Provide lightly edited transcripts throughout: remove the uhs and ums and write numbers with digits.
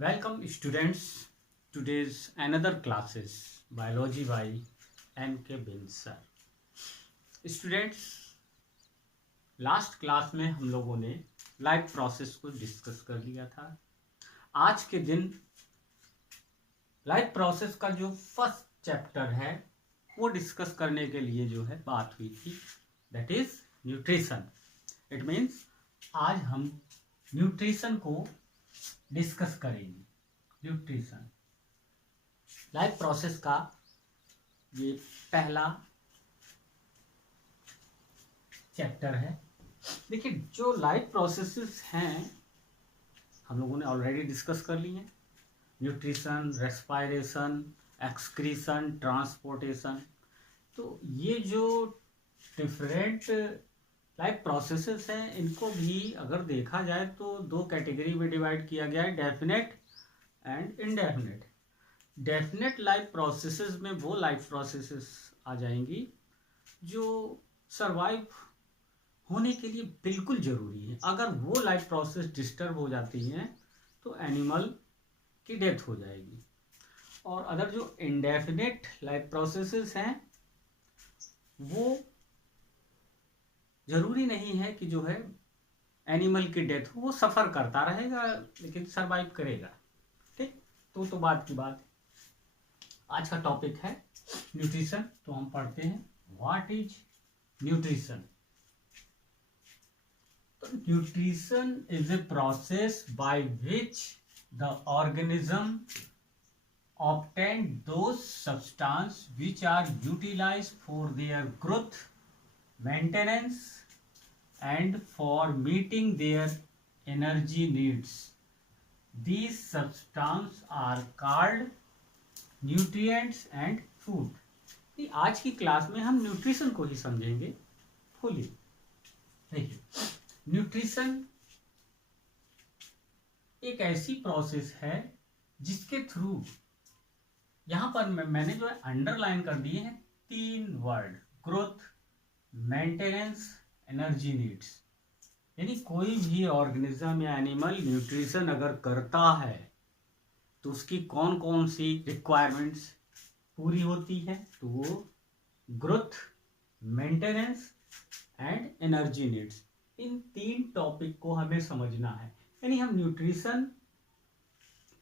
Welcome students. Today's another classes biology by N.K. Binsar. Students, last class में हम लोगों ने लाइफ प्रोसेस को डिस्कस कर लिया था। आज के दिन लाइफ प्रोसेस का जो फर्स्ट चैप्टर है वो डिस्कस करने के लिए जो है बात हुई थी, that is nutrition. It means आज हम न्यूट्रिशन को डिस्कस करेंगे। न्यूट्रिशन लाइफ प्रोसेस का ये पहला चैप्टर है। देखिए, जो लाइफ प्रोसेसेस हैं हम लोगों ने ऑलरेडी डिस्कस कर ली हैं। Nutrition, respiration, excretion, transportation. तो ये जो डिफरेंट लाइफ प्रोसेसेस हैं इनको भी अगर देखा जाए तो दो कैटेगरी में डिवाइड किया गया है, definite and indefinite. Definite life processes में वो लाइफ प्रोसेसेस आ जाएंगी जो सरवाइव होने के लिए बिल्कुल ज़रूरी है। अगर वो लाइफ प्रोसेस डिस्टर्ब हो जाती हैं तो एनिमल की डेथ हो जाएगी। और अदर जो इनडेफिनेट लाइफ प्रोसेसेस हैं वो ज़रूरी नहीं है कि जो है एनिमल की डेथ हो, वो सफ़र करता रहेगा लेकिन सरवाइव करेगा। ठीक, तो बात की बात। आज का टॉपिक है न्यूट्रिशन। तो हम पढ़ते हैं व्हाट इज न्यूट्रिशन। तो nutrition is a process by which the organism obtain those substance which are utilized for their growth, maintenance and for meeting their energy needs. These substances are called nutrients and food. आज की class में हम nutrition को ही समझेंगे fully. देखिए, nutrition एक ऐसी process है जिसके थ्रू यहाँ पर मैंने जो है अंडरलाइन कर दिए हैं तीन word, growth, maintenance, energy needs. यानी कोई भी ऑर्गेनिज्म या एनिमल न्यूट्रिशन अगर करता है तो उसकी कौन कौन सी रिक्वायरमेंट्स पूरी होती है, तो वो growth, maintenance and energy needs. इन तीन टॉपिक को हमें समझना है। यानी हम न्यूट्रिशन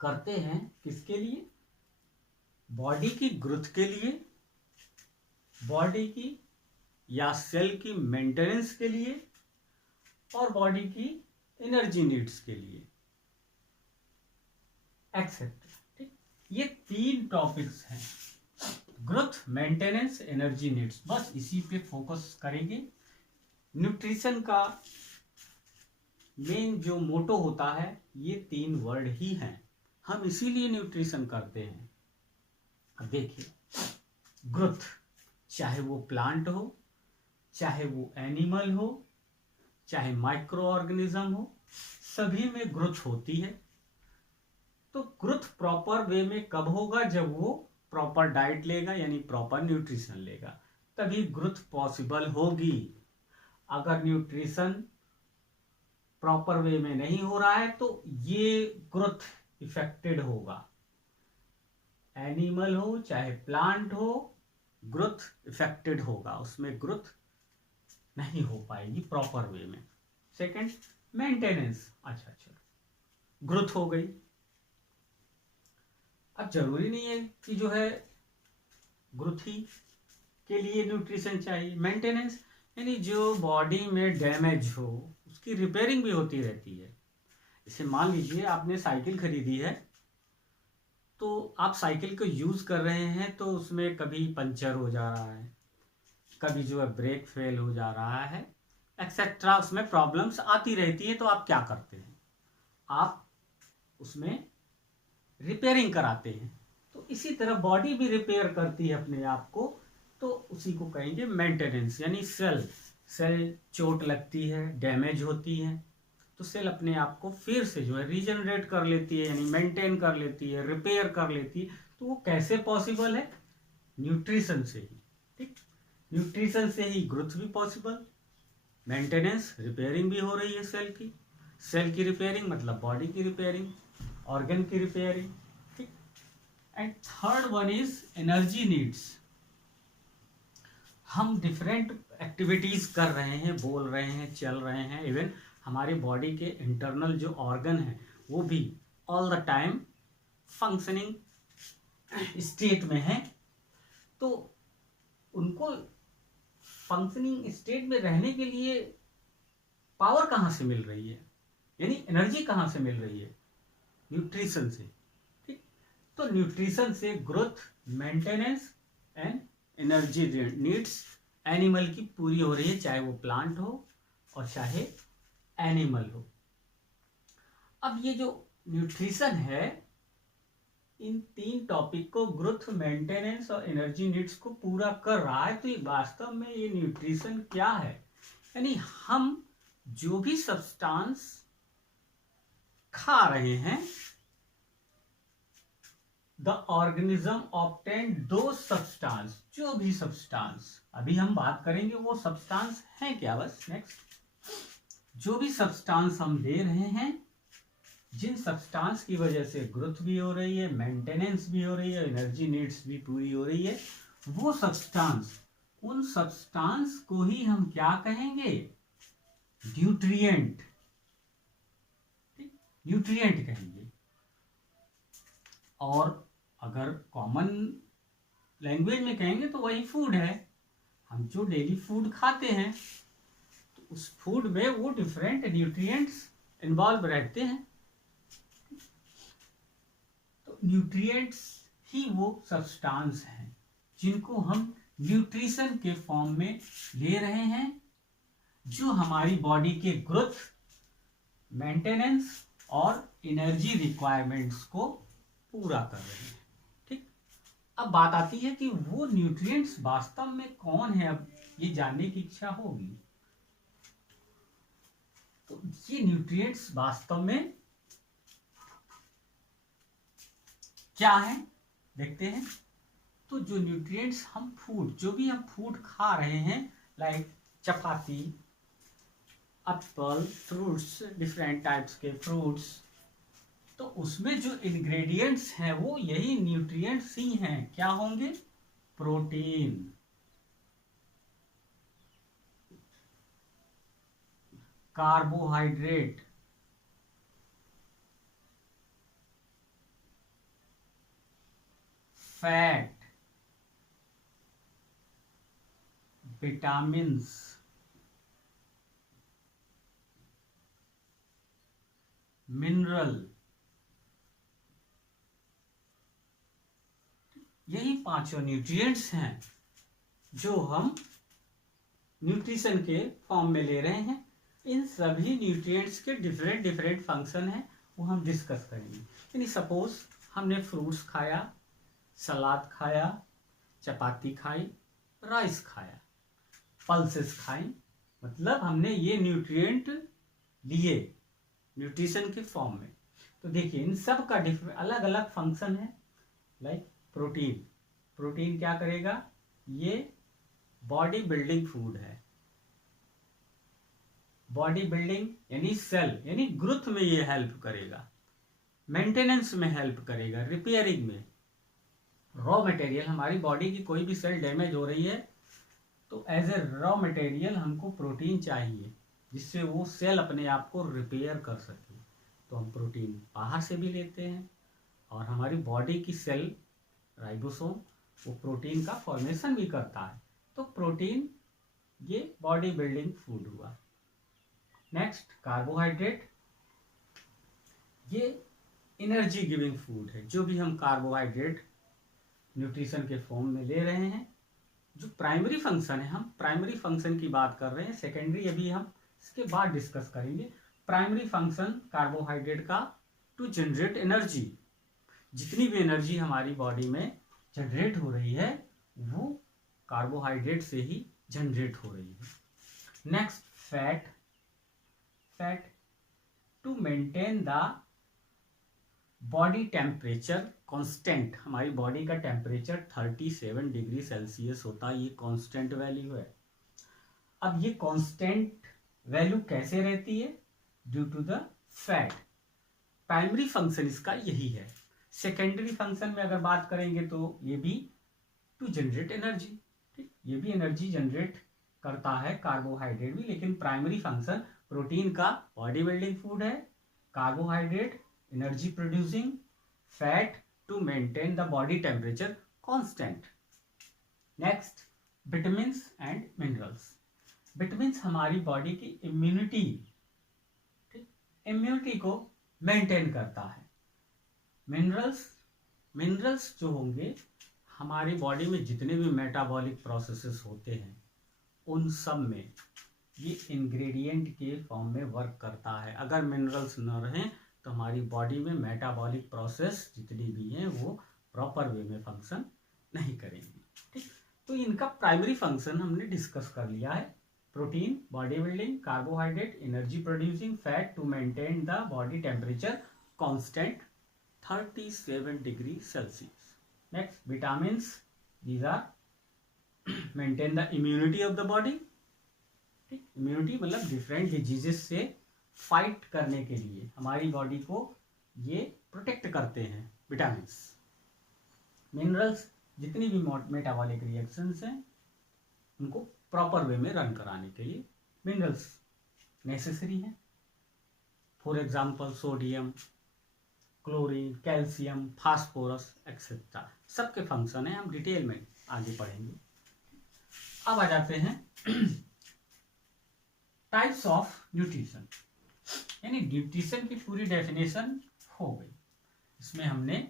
करते हैं किसके लिए? बॉडी की ग्रोथ के लिए, बॉडी की या सेल की मेंटेनेंस के लिए और बॉडी की एनर्जी नीड्स के लिए, एक्सेट्रा। ठीक, ये तीन टॉपिक्स हैं, ग्रोथ, मेंटेनेंस, एनर्जी नीड्स। बस इसी पे फोकस करेंगे। न्यूट्रिशन का मेन जो मोटो होता है ये तीन वर्ड ही हैं। हम इसीलिए न्यूट्रिशन करते हैं। अब देखिए, ग्रोथ, चाहे वो प्लांट हो, चाहे वो एनिमल हो, चाहे माइक्रो ऑर्गेनिज्म हो, सभी में ग्रोथ होती है। तो ग्रोथ प्रॉपर वे में कब होगा? जब वो प्रॉपर डाइट लेगा, यानी प्रॉपर न्यूट्रिशन लेगा, तभी ग्रोथ पॉसिबल होगी। अगर न्यूट्रिशन प्रॉपर वे में नहीं हो रहा है तो ये ग्रोथ इफेक्टेड होगा। एनिमल हो चाहे प्लांट हो, ग्रोथ इफेक्टेड होगा, उसमें ग्रोथ नहीं हो पाएगी प्रॉपर वे में। Second, maintenance. अच्छा, ग्रोथ हो गई, अब जरूरी नहीं है कि जो है ग्रोथ ही के लिए न्यूट्रिशन चाहिए। मेंटेनेंस यानी जो बॉडी में डैमेज हो उसकी रिपेयरिंग भी होती रहती है। जैसे मान लीजिए आपने साइकिल खरीदी है, तो आप साइकिल को यूज़ कर रहे हैं तो उसमें कभी पंचर हो जा रहा है, कभी जो है ब्रेक फेल हो जा रहा है, एक्सेट्रा, उसमें प्रॉब्लम्स आती रहती है। तो आप क्या करते हैं? आप उसमें रिपेयरिंग कराते हैं। तो इसी तरह बॉडी भी रिपेयर करती है अपने आप को, तो उसी को कहेंगे मेंटेनेंस। यानी सेल चोट लगती है, डैमेज होती है, तो सेल अपने आप को फिर से जो है रीजनरेट कर लेती है, यानी मेंटेन कर लेती है, रिपेयर कर लेती है। तो वो कैसे पॉसिबल है? न्यूट्रिशन से ही। ठीक, न्यूट्रिशन से ही ग्रोथ भी पॉसिबल, मेंटेनेंस, रिपेयरिंग भी हो रही है सेल की रिपेयरिंग मतलब बॉडी की रिपेयरिंग, ऑर्गन की रिपेयरिंग, ठीक। And third one is energy needs. हम डिफरेंट एक्टिविटीज कर रहे हैं, बोल रहे हैं, चल रहे हैं, इवन हमारे बॉडी के इंटरनल जो ऑर्गन है वो भी all the time functioning state में है। तो उनको फंक्शनिंग स्टेट में रहने के लिए पावर कहाँ से मिल रही है, यानी एनर्जी कहाँ से मिल रही है? न्यूट्रिशन से, ठीक। तो न्यूट्रिशन से growth, maintenance and energy needs animal की पूरी हो रही है, चाहे वो प्लांट हो और चाहे एनिमल हो। अब ये जो न्यूट्रिशन है, इन तीन टॉपिक को, ग्रोथ, मेंटेनेंस और एनर्जी नीड्स को पूरा कर रहा है। तो ये वास्तव में ये न्यूट्रिशन क्या है? यानी हम जो भी सब्सटेंस खा रहे हैं, द ऑर्गेनिज्म ऑब्टेन दो सब्सटेंस, जो भी सब्सटेंस अभी हम बात करेंगे वो सब्सटेंस है क्या, बस नेक्स्ट, जो भी सब्सटेंस हम ले रहे हैं, जिन सब्सटेंस की वजह से ग्रोथ भी हो रही है, मेंटेनेंस भी हो रही है, एनर्जी नीड्स भी पूरी हो रही है, वो सब्सटेंस, उन सब्सटेंस को ही हम क्या कहेंगे? न्यूट्रिएंट, न्यूट्रिएंट कहेंगे। और अगर कॉमन लैंग्वेज में कहेंगे तो वही फूड है। हम जो डेली फूड खाते हैं तो उस फूड में वो डिफरेंट न्यूट्रिएंट्स इन्वॉल्व रहते हैं। तो न्यूट्रिएंट्स ही वो सब्सटेंस हैं जिनको हम न्यूट्रिशन के फॉर्म में ले रहे हैं, जो हमारी बॉडी के ग्रोथ, मेंटेनेंस और एनर्जी रिक्वायरमेंट्स को पूरा कर रहे हैं, ठीक। अब बात आती है कि वो न्यूट्रिएंट्स वास्तव में कौन है, अब ये जानने की इच्छा होगी। तो ये न्यूट्रिएंट्स वास्तव में क्या है, देखते हैं। तो जो न्यूट्रिएंट्स हम फूड, जो भी हम फूड खा रहे हैं, लाइक चपाती, एप्पल, फ्रूट्स, डिफरेंट टाइप्स के फ्रूट्स, तो उसमें जो इंग्रेडिएंट्स हैं वो यही न्यूट्रिएंट्स ही हैं। क्या होंगे? Protein, carbohydrate, fat, vitamins, mineral, यही पांचों न्यूट्रिएंट्स हैं जो हम न्यूट्रिशन के फॉर्म में ले रहे हैं। इन सभी न्यूट्रिएंट्स के डिफरेंट डिफरेंट फंक्शन हैं, वो हम डिस्कस करेंगे। यानी सपोज हमने फ्रूट्स खाया, सलाद खाया, चपाती खाई, राइस खाया, पल्सेस खाई, मतलब हमने ये न्यूट्रिएंट लिए न्यूट्रिशन के फॉर्म में। तो देखिए इन सब का अलग अलग फंक्शन है। लाइक प्रोटीन, प्रोटीन क्या करेगा? ये बॉडी बिल्डिंग फूड है। बॉडी बिल्डिंग यानी सेल, यानी ग्रोथ में ये हेल्प करेगा, मेंटेनेंस में हेल्प करेगा, रिपेयरिंग में। रॉ मटेरियल, हमारी बॉडी की कोई भी सेल डैमेज हो रही है तो एज ए रॉ मटेरियल हमको प्रोटीन चाहिए, जिससे वो सेल अपने आप को रिपेयर कर सके। तो हम प्रोटीन बाहर से भी लेते हैं, और हमारी बॉडी की सेल राइबोसोम वो प्रोटीन का फॉर्मेशन भी करता है। तो प्रोटीन ये बॉडी बिल्डिंग फूड हुआ। नेक्स्ट कार्बोहाइड्रेट, ये एनर्जी गिविंग फूड है। जो भी हम कार्बोहाइड्रेट न्यूट्रिशन के फॉर्म में ले रहे हैं, जो प्राइमरी फंक्शन है, हम प्राइमरी फंक्शन की बात कर रहे हैं, सेकेंडरी अभी हम इसके बाद डिस्कस करेंगे। प्राइमरी फंक्शन कार्बोहाइड्रेट का टू जनरेट एनर्जी, जितनी भी एनर्जी हमारी बॉडी में जनरेट हो रही है वो कार्बोहाइड्रेट से ही जनरेट हो रही है। Next fat, fat to maintain the body temperature constant. हमारी बॉडी का टेम्परेचर 37 डिग्री सेल्सियस होता है, ये कांस्टेंट वैल्यू है। अब ये कांस्टेंट वैल्यू कैसे रहती है? Due to the fat. Primary function इसका यही है। सेकेंडरी फंक्शन में अगर बात करेंगे तो ये भी टू जनरेट एनर्जी, ठीक, ये भी एनर्जी जनरेट करता है, कार्बोहाइड्रेट भी, लेकिन प्राइमरी फंक्शन प्रोटीन का बॉडी बिल्डिंग फूड है, carbohydrate energy producing, fat to maintain the body temperature constant. Next, vitamins and minerals. Vitamins हमारी बॉडी की इम्यूनिटी, ठीक, इम्यूनिटी को मेंटेन करता है। मिनरल्स जो होंगे हमारी बॉडी में जितने भी मेटाबॉलिक प्रोसेसेस होते हैं उन सब में ये इंग्रेडिएंट के फॉर्म में वर्क करता है। अगर मिनरल्स न रहें तो हमारी बॉडी में मेटाबॉलिक प्रोसेस जितनी भी हैं वो प्रॉपर वे में फंक्शन नहीं करेंगी, ठीक। तो इनका प्राइमरी फंक्शन हमने डिस्कस कर लिया है। Protein body building, carbohydrate energy producing, fat to maintain the body temperature constant 37 degree Celsius. Next, vitamins, these are maintain the immunity of the body, ठीक, इम्यूनिटी मतलब डिफरेंट डिजीजेस से fight करने के लिए हमारी बॉडी को ये प्रोटेक्ट करते हैं विटामिन्स। मिनरल्स, जितनी भी मेटाबॉलिक रिएक्शंस हैं उनको प्रॉपर वे में रन कराने के लिए मिनरल्स नेसेसरी हैं। For example sodium, chlorine, calcium, phosphorus etcetera, सबके फंक्शन है, हम डिटेल में आगे पढ़ेंगे। अब आ जाते हैं टाइप्स ऑफ न्यूट्रिशन, यानी न्यूट्रिशन की पूरी डेफिनेशन हो गई। इसमें हमने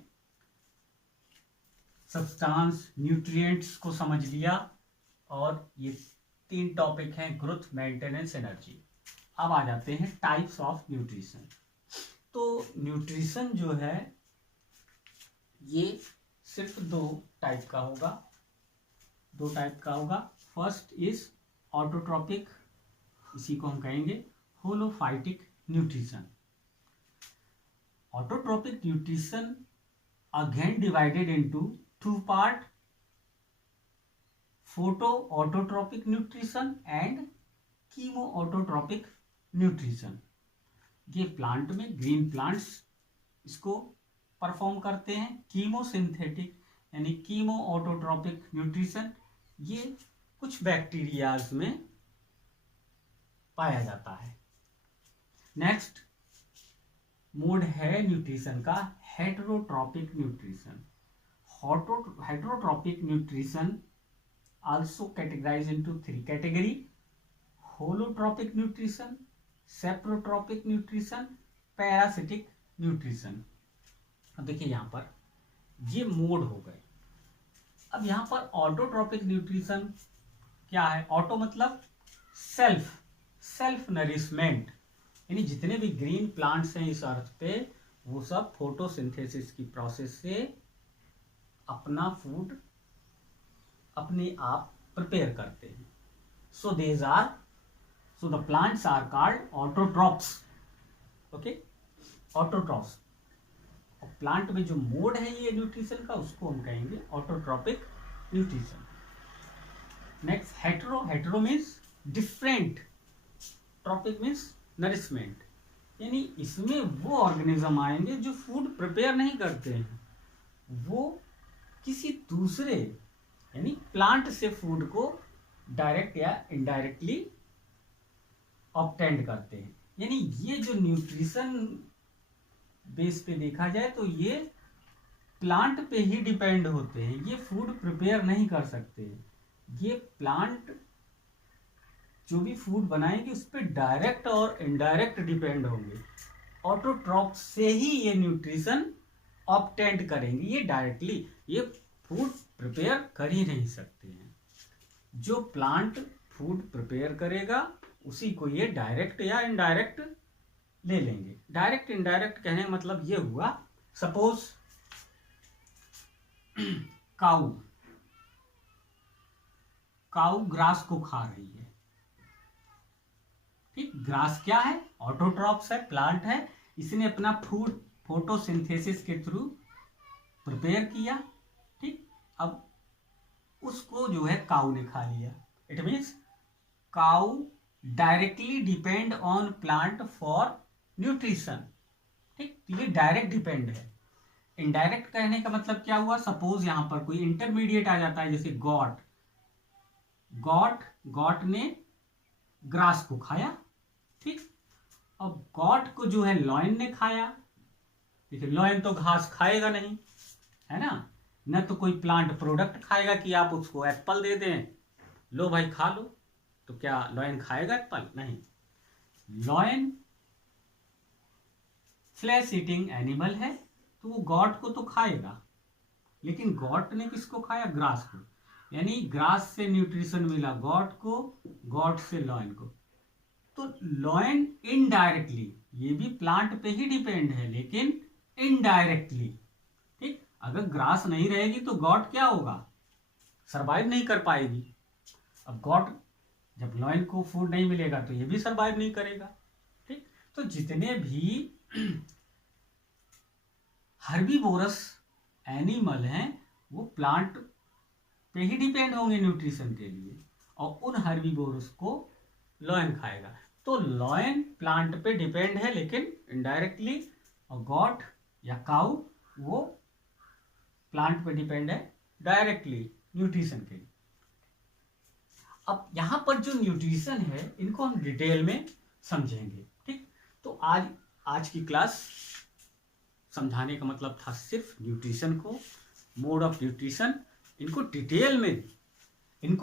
सब्सटेंस, न्यूट्रिएंट्स को समझ लिया और ये 3 टॉपिक हैं, ग्रोथ, मेंटेनेंस, एनर्जी। अब आ जाते हैं टाइप्स ऑफ न्यूट्रिशन। तो न्यूट्रिशन जो है ये सिर्फ 2 टाइप का होगा। फर्स्ट इज ऑटोट्रॉपिक, इसी को हम कहेंगे holophytic nutrition. Autotrophic nutrition again divided into 2 part, photo autotrophic nutrition and chemo autotrophic nutrition. ये प्लांट में ग्रीन प्लांट्स इसको परफॉर्म करते हैं। कीमोसिंथेटिक यानी कीमो ऑटोट्रॉपिक न्यूट्रिशन ये कुछ बैक्टीरियाज में पाया जाता है। नेक्स्ट मोड है न्यूट्रिशन का heterotrophic nutrition. Heterotrophic nutrition also categorized into 3 category: holotropic nutrition, saprotropic nutrition, parasitic nutrition। अब देखिए यहाँ पर ये मोड हो गए। अब यहाँ पर ऑटोट्रॉपिक न्यूट्रिशन क्या है? ऑटो मतलब सेल्फ नरिशमेंट, यानी जितने भी ग्रीन प्लांट्स हैं इस अर्थ पे वो सब फोटोसिंथेसिस की प्रोसेस से अपना फूड अपने आप प्रिपेयर करते हैं। So the plants are called autotrophs. Okay, autotrophs. और प्लांट में जो मोड है ये न्यूट्रिशन का उसको हम कहेंगे autotrophic nutrition. Next hetero means different, trophic means nourishment, यानी इसमें वो ऑर्गेनिज्म आएंगे जो फूड प्रिपेयर नहीं करते हैं, वो किसी दूसरे यानी प्लांट से फूड को डायरेक्ट या इनडायरेक्टली ऑब्टेंड करते हैं। यानी ये जो न्यूट्रिशन बेस पे देखा जाए तो ये प्लांट पे ही डिपेंड होते हैं, ये फूड प्रिपेयर नहीं कर सकते। ये प्लांट जो भी फूड बनाएंगे उस पर डायरेक्ट और इनडायरेक्ट डिपेंड होंगे। ऑटोट्रॉप से ही ये न्यूट्रिशन ऑब्टेंड करेंगे, ये डायरेक्टली ये फूड प्रिपेयर कर ही नहीं सकते हैं। जो प्लांट फूड प्रिपेयर करेगा उसी को ये डायरेक्ट या इनडायरेक्ट ले लेंगे। डायरेक्ट इनडायरेक्ट कहने का मतलब ये हुआ, सपोज काऊ ग्रास को खा रही है, ठीक। ग्रास क्या है? ऑटोट्रॉप्स है, प्लांट है, इसने अपना फूड फोटोसिंथेसिस के थ्रू प्रिपेयर किया, ठीक। अब उसको जो है काऊ ने खा लिया। It means cow directly depend on plant for nutrition, ठीक, ये डायरेक्ट डिपेंड है। इनडायरेक्ट कहने का मतलब क्या हुआ, सपोज यहां पर कोई इंटरमीडिएट आ जाता है, जैसे गॉट, गॉट ने ग्रास को खाया, ठीक। अब गॉट को जो है लॉयन ने खाया। देखिए लॉयन तो घास खाएगा नहीं, है ना, न तो कोई प्लांट प्रोडक्ट खाएगा कि आप उसको एप्पल दे दें, लो भाई खा लो, तो क्या लॉयन खाएगा एप्पल? नहीं। लॉयन फ्लैश ईटिंग एनिमल है, तो वो गॉट को तो खाएगा, लेकिन गॉट ने किसको खाया? ग्रास को। यानी ग्रास से न्यूट्रिशन मिला गॉट को, गॉट से लॉयन को। तो लॉयन इनडायरेक्टली, ये भी प्लांट पे ही डिपेंड है, लेकिन इनडायरेक्टली, ठीक। अगर ग्रास नहीं रहेगी तो गॉट क्या होगा? सरवाइव नहीं कर पाएगी। अब गॉट, जब लॉयन को फूड नहीं मिलेगा तो ये भी सरवाइव नहीं करेगा, ठीक। तो जितने भी हर्बीवोरस एनिमल हैं वो प्लांट पे ही डिपेंड होंगे न्यूट्रिशन के लिए, और उन हर्बीवोरस को लॉयन खाएगा। तो लॉयन प्लांट पे डिपेंड है लेकिन इनडायरेक्टली, और गॉट या काऊ वो प्लांट पे डिपेंड है डायरेक्टली न्यूट्रिशन के लिए। अब यहां पर जो न्यूट्रिशन है इनको हम डिटेल में समझेंगे, ठीक। तो आज की क्लास समझाने का मतलब था सिर्फ न्यूट्रिशन को, मोड ऑफ न्यूट्रिशन। इनको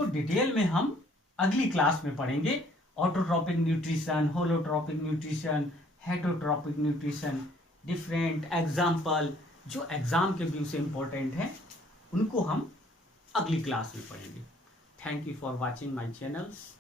डिटेल में हम अगली क्लास में पढ़ेंगे। Autotrophic nutrition, holotrophic nutrition, heterotrophic nutrition, different example जो एग्जाम के व्यू से इंपॉर्टेंट है, उनको हम अगली क्लास में पढ़ेंगे। Thank you for watching my channels.